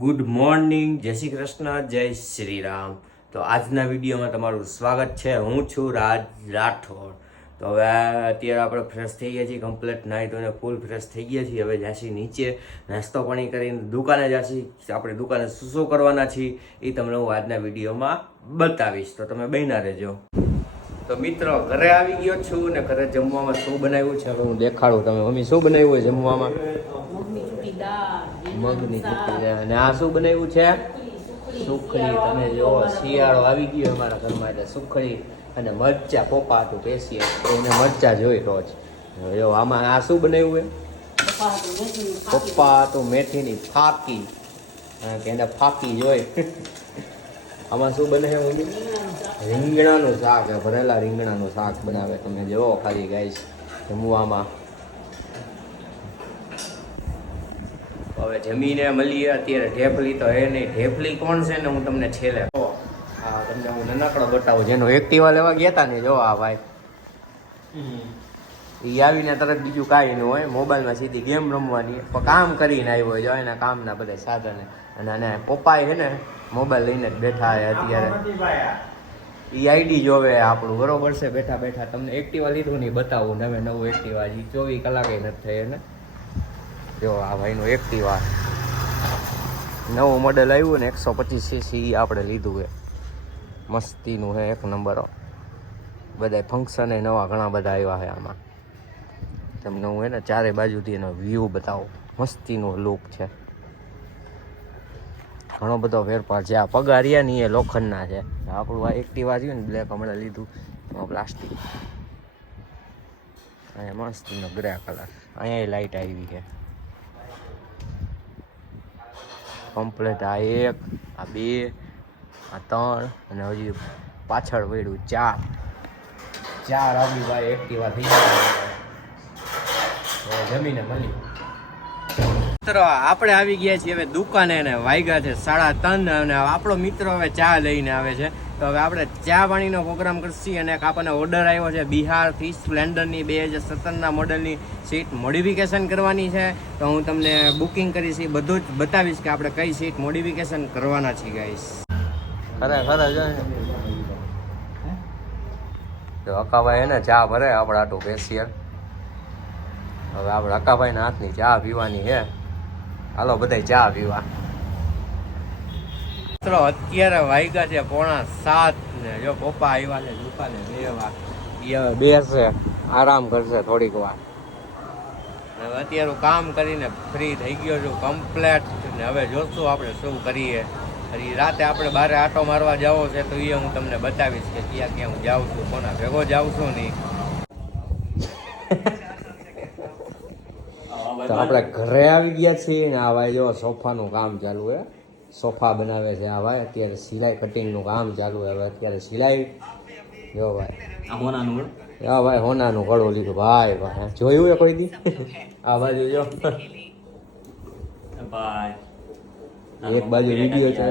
Good morning, જય શ્રી કૃષ્ણ, જય શ્રી રામ. તો આજના વિડીયોમાં તમારું સ્વાગત છે. હું છું રાજ રાઠોડ. તો હવે અત્યારે આપણે ફ્રેશ થઈ ગયા છીએ કમ્પ્લીટ નાહી ધોઈને ફૂલ ફ્રેશ થઈ ગયા છીએ. હવે જાસી નીચે, નાસ્તો પાણી કરીને દુકાને જાસી આપણે દુકાને શું શું કરવાના છીએ એ તમને હું આજના વિડીયોમાં બતાવીશ. તો તમે બન્યા રહેજો. તો મિત્રો, ઘરે આવી ગયો છું ને ઘરે જમવામાં શું બનાવ્યું છે? હવે હું દેખાડું. તમે મમ્મી શું બનાવ્યું હોય જમવામાં? મગની ખીચડી. અને આ શું બનાવ્યું છે? સુખડી તમે જો શિયાળો આવી ગયો અમારા ઘરમાં એટલે સુખડી અને મરચા પપ્પા હતું તો એને મરચા જોઈ રોજ જો. આમાં આ શું બનાવ્યું પપ્પા હતું મેથીની ફાકી. કે એને ફાકી જોઈ. આમાં શું બનાવ્યું રીંગણાનું. શાક ભરેલા રીંગણાનું શાક બનાવે. તમે જુઓ ખાલી ગાઈશ જમવામાં. હવે જમીને મળીએ. અત્યારે ઢેફલી તો હે નહીં. ઢેફલી કોણ છે ને હું તમને છેલ્લે કહું. હા તમને હું નાનકડો બતાવું. જેનો એક્ટિવા લેવા ગયા હતા ને જો આ ભાઈ. એ આવીને તરત બીજું કાંઈ ન હોય. મોબાઈલમાં સીધી ગેમ રમવાની. પણ કામ કરીને આવ્યો હોય જો એના કામના બધા સાધને. અને અને પપ્પાએ છે ને મોબાઈલ લઈને જ બેઠા છે અત્યારે. એ આઈડી જોવે આપણું બરોબર છે. બેઠા બેઠા તમને એક્ટિવા લીધું નહીં બતાવું. નવે નવું એક્ટિવા હજી ચોવીસ કલાકે નથી થઈ એને જો આ ભાઈનું એક્ટિવા નવું મોડેલ આવ્યું ને એકસો પચીસ સીસી આપણે લીધું છે. મસ્તીનું છે એક નંબર. બધા ફંક્શન નવા ઘણા બધા આવ્યા છે આમાં. તમને હું એને ચારે બાજુથી એનો વ્યૂ બતાવું. મસ્તીનો લુક છે. ઘણો બધો ફેરફાર છે. આ પગારિયા ની એ લોખંડના છે. આપણું આ એક્ટિવા રહ્યું ને બ્લેક હમણાં લીધું. પ્લાસ્ટિક અહીંયા મસ્ત ગ્રે કલર અહીંયા લાઈટ આવી છે. કમ્પ્લેટ આ એક, આ બે, આ ત્રણ, અને હજી પાછળ વળ્યું ચાર. ચાર આવી ભાઈ એક્ટિવા થઈ જમીને મળી. મિત્રો, આપણે આવી ગયા છીએ હવે દુકાને ને વાગ્યા છે સાડા ત્રણ અને આપણો મિત્રો હવે ચા લઈને આવે છે. તો હવે આપણે ચા પાણીનો પ્રોગ્રામ કરશી અને આપણને ઓર્ડર આવ્યો છે બિહારથી સ્પ્લેન્ડરની બે હજાર સત્તરના મોડલની સીટ મોડિફિકેશન કરવાની છે. તો હું તમને બુકિંગ કરીશ, એ બધું જ બતાવીશ કે આપણે કઈ સીટ મોડિફિકેશન કરવાના છીએ ગાઈસ ખરે ખરે જો. અકાભાઈ એને ચા ભરે, આપણે આટલું ફેશિયલ હવે આપણે અકાભાઈના હાથની ચા પીવાની છે. હાલો બધા ચા પીવા. મિત્રો અત્યારે વાગ્યા છે પોણા સાત ને જો પપ્પા આવ્યા છે દુકાને હવે બેસે આરામ કરશે થોડીક વાર. હવે અત્યારે કામ કરીને ફ્રી થઈ ગયો છું કમ્પ્લેટ ને હવે જોશું આપણે શું કરીએ. રાતે આપણે બારે આટો મારવા જાવો છે તો એ હું તમને બતાવીશ કે ક્યાં ક્યાં હું જાઉં છું કોના ભેગો જાઉં છું નહીં તો આપણે ઘરે આવી ગયા છીએ ને આ ભાઈ જો સોફાનું કામ ચાલુ છે. સોફા બનાવે છે આ ભાઈ. અત્યારે સિલાઈ કટિંગનું કામ ચાલુ છે. હવે અત્યારે સિલાઈ. જો ભાઈ. હા. ભાઈ હોનાનું કડું લીધું. ભાઈ ભાઈ જોયું એ કોઈ દી? આ બાજુ જો. એક બાજુ વીડિયો છે.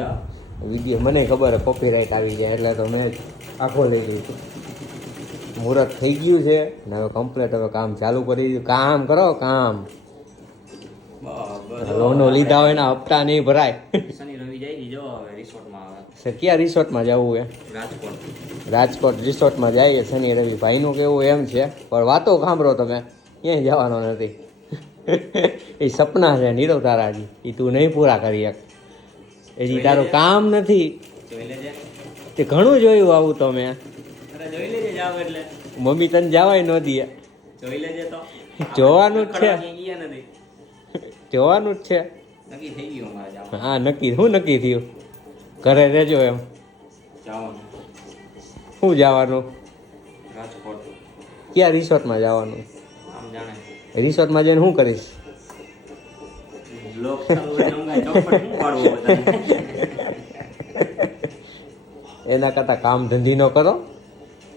વીડિયો મને ખબર છે કોપીરાઇટ આવી જાય એટલે તો મેં આખો લઈ લીધું. મુહૂર્ત થઈ ગયું છે ને હવે કમ્પ્લીટ હવે કામ ચાલુ કરી દીધું. કામ કરો કામ. લોનો લીધા હોય એના હપ્તા નહીં ભરાય. શનિ રવિ જાય જો હવે રિસોર્ટમાં આવે. ક્યાં રિસોર્ટમાં જવું છે? રાજકોટ. રાજકોટ રિસોર્ટમાં જઈએ શનિ રવિ. ભાઈનું કેવું એમ છે પણ વાતો સાંભળો તમે. ક્યાંય જવાનો નથી. એ સપના છે નીરવ તારાજી. એ તું નહીં પૂરા કરી શક હજી તારું કામ નથી. તે ઘણું જોયું આવું તો મેં મમ્મી તને જવાય ન દે. જોઈ લેજે તો. જોવાનું જ છે. જોવાનું જ છે. નક્કી થઈ ગયું અમારે હા નક્કી. શું નક્કી થયું? ઘરે રહેજો એમ. જવાનું. શું જવાનું? રાજકોટ. ક્યાં રિસોર્ટમાં જવાનું? આમ જાણે. રિસોર્ટમાં જઈને શું કરીશ? એના કરતાં કામ ધંધી ન કરો.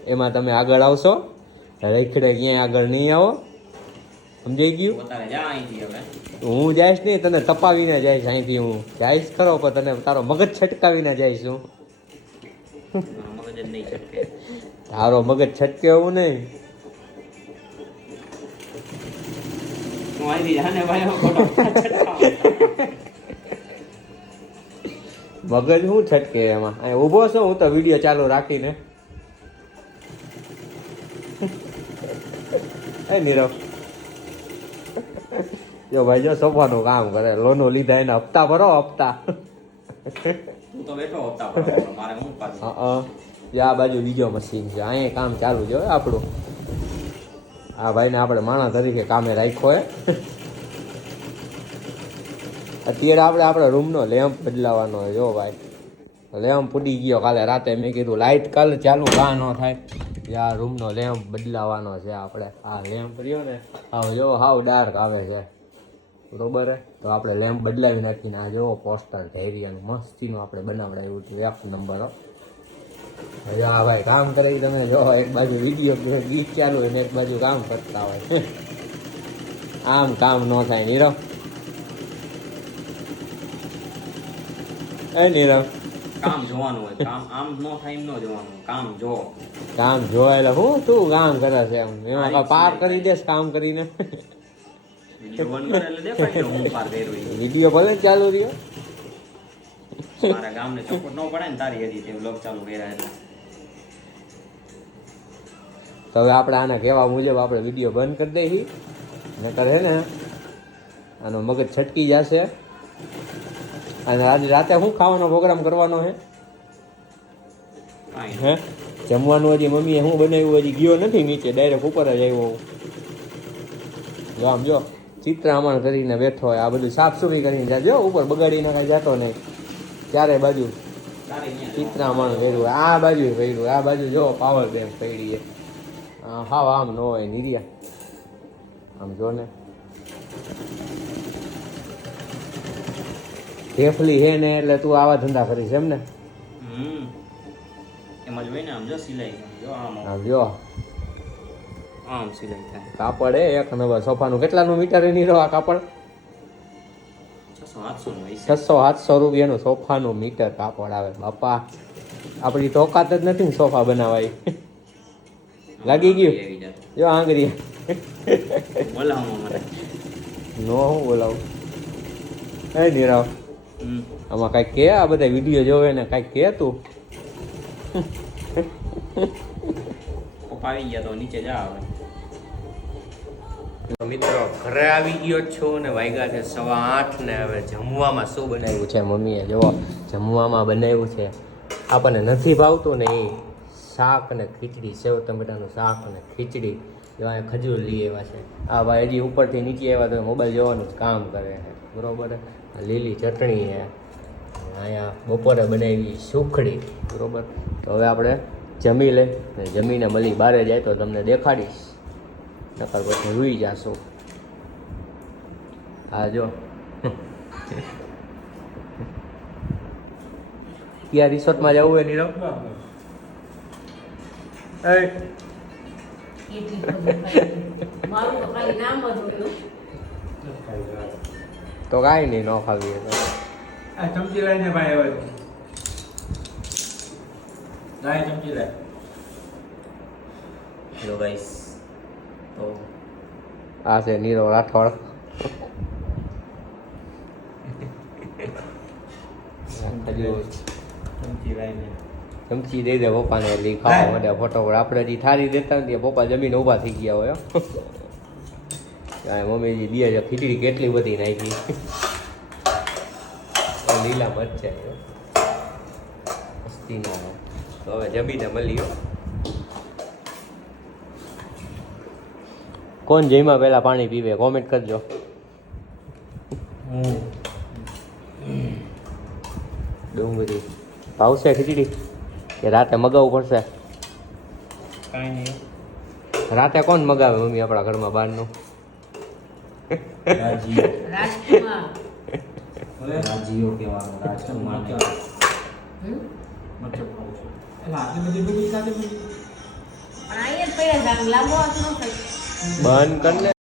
એમાં તમે આગળ આવશો. રેખડે ક્યાંય આગળ નહીં આવો. સમજાઈ ગયું? હું જઈશ નહીં તને તપાવીને જઈશ અહીંથી હું. જઈશ ખરો પણ તને તારો મગજ છટકાવીને જઈશ હું. તારો મગજ છટકે એવું નહીં. હું. મગજ શું છટકે એમાં? અહીં ઊભો છો? હું તો વીડિયો ચાલુ રાખીને. એ નીરવ. જો ભાઈ જો સોફાનું કામ કરે લોનો લીધા એના હપ્તા ભરો હપ્તા હું તો બેઠો હતા પણ મારે હું પાછું હા આ બાજુ બીજો મશીન છે અહીંયા કામ ચાલુ છે આપણું આ ભાઈને આપણે માણસ તરીકે કામે રાખ્યો હે અત્યારે આપણે આપણે રૂમનો લેમ્પ બદલાવાનો જો ભાઈ લેમ્પ ઉડી ગયો કાલે રાતે મેં કીધું લાઇટ કાલે ચાલુ કા ન થાય આ રૂમનો લેમ્પ બદલાવાનો છે આપણે આ લેમ્પ રહ્યો ને હા જો હાવ ડાર્ક આવે છે બરોબર હે? તો આપણે લેમ્પ બદલાવી નાખીને આ જેવો પોસ્ટર ધૈર્યનું મસ્તીનું આપણે બનાવડાવ્યું હતું એક નંબર હવે આ ભાઈ કામ કરે તમે જો એક બાજુ વીડિયો ગીત ચાલુ હોય ને એક બાજુ કામ કરતા હોય. આમ કામ ન થાય નીરવ. એ નીરવ. કામ જોવાનું હોય કામ આમ નો થાય એમ નો જોવાનું કામ જો. કામ જોવા એટલે હું તું કામ કરે છે એમ? એમાં પાર કરી દેસ કામ કરીને. વીડિયો હું ભલે ચાલુ રહ્યો. મારા ગામને ચોખવટ ન પડે ને તારી હજી તે vlog ચાલુ કર્યા એટલે. તો હવે આપણે આના કહેવા મુજબ આપણે વીડિયો બંધ કરી દઈએ. નકર હે ને આનો મગજ છટકી જશે. અને આજે રાતે શું ખાવાનો પ્રોગ્રામ કરવાનો છે હે? જમવાનું હજી મમ્મીએ શું બનાવ્યું હજી ગયો નથી નીચે ડાયરેક્ટ ઉપર જ આવ્યો જો આમ જો. ચિત્રામણ કરીને બેઠો હોય આ બધું સાફ સુફી કરીને જાજો. ઉપર બગાડી નાખે જાતો નહીં. ચારે બાજુ ચિત્રામણ કર્યું આ બાજુ કર્યું આ બાજુ જો પાવર બેંક પડી છે. હા હાવ આમ ન હોય નિર્યા. આમ જો ને. ઢેફલી હે ને એટલે તું આવા ધંધા કરીશ એમ ને? એમાં જ હોય ને આમ જો સિલાઈ. આમ જો. આમ સિલાઈ થાય. કાપડ એ એક નંબર સોફાનું કેટલાનું મીટર એની રહો આ કાપડ? છસો સાતસો રૂપિયાનું સોફાનું મીટર કાપડ આવે. બાપા આપણી તો જ નથી ને સોફા બનાવાય. લાગી ગયું. જો આંગરી નો હું બોલાવું? એ નીરવ. આમાં કાંઈક કે? આ બધા વીડિયો જોવે ને કાંઈક કે તું? પપ્પા આવી ગયા તો નીચે જા તો મિત્રો, ઘરે આવી ગયો જ છું ને વાગ્યા છે સવા આઠ ને હવે જમવામાં શું બનાવ્યું છે મમ્મીએ? જુઓ, જમવામાં બનાવ્યું છે. આપણને નથી ભાવતું ને એ શાક ને ખીચડી, સેવ ટમેટાનું શાક અને ખીચડી, એવા ખજૂર લઈ આવ્યા છે. આ હજી ઉપરથી નીચે આવ્યા તો મોબાઈલ જોવાનું જ કામ કરે છે. બરોબર? લીલી ચટણી છે. અહીંયા બપોરે બનાવી સુખડી. બરોબર? તો હવે આપણે જમી લે ને જમીને મળી બારે જાય તો તમને દેખાડીશ. નકર પછી રૂઈ જાશો હા જો ક્યાં રિસોર્ટમાં જવું હોય નીરવ એ એટલી બધું ખાઈ. મારું તો ખાલી નામ જ હતું તો કાંઈ નહીં ન ખાવી એ તો આ ચમચી લઈને ભાઈ હવે લાય ચમચી લાય હેલો ગાઈસ તો આ છે નીરવ રાઠોડ. ચમચી દઈ દે પપ્પાને એટલે ખાવા માટે ફટોફટ આપણે જે થાળી દેતા ને પપ્પા જમીન ઊભા થઈ ગયા હોય. કાંઈ મમ્મીજી બે હજાર ખીચડી કેટલી બધી નાખી. લીલા મરચાં હો. તો હવે જમીને મળીયો કોણ જઈમાં પહેલાં પાણી પીવે? કોમેન્ટ કરજો. ડુંગળી. ભાવશે ખીચડી? કે રાતે મગાવવું પડશે? કાંઈ નહીં. રાતે કોણ મગાવે મમ્મી આપણા ઘરમાં બહારનું? રાજીઓ કહેવાનું રાજકુમાર બધી પણ અહીંયા જ આમ લાંબો હાથ ન થાય. બંધ કર ને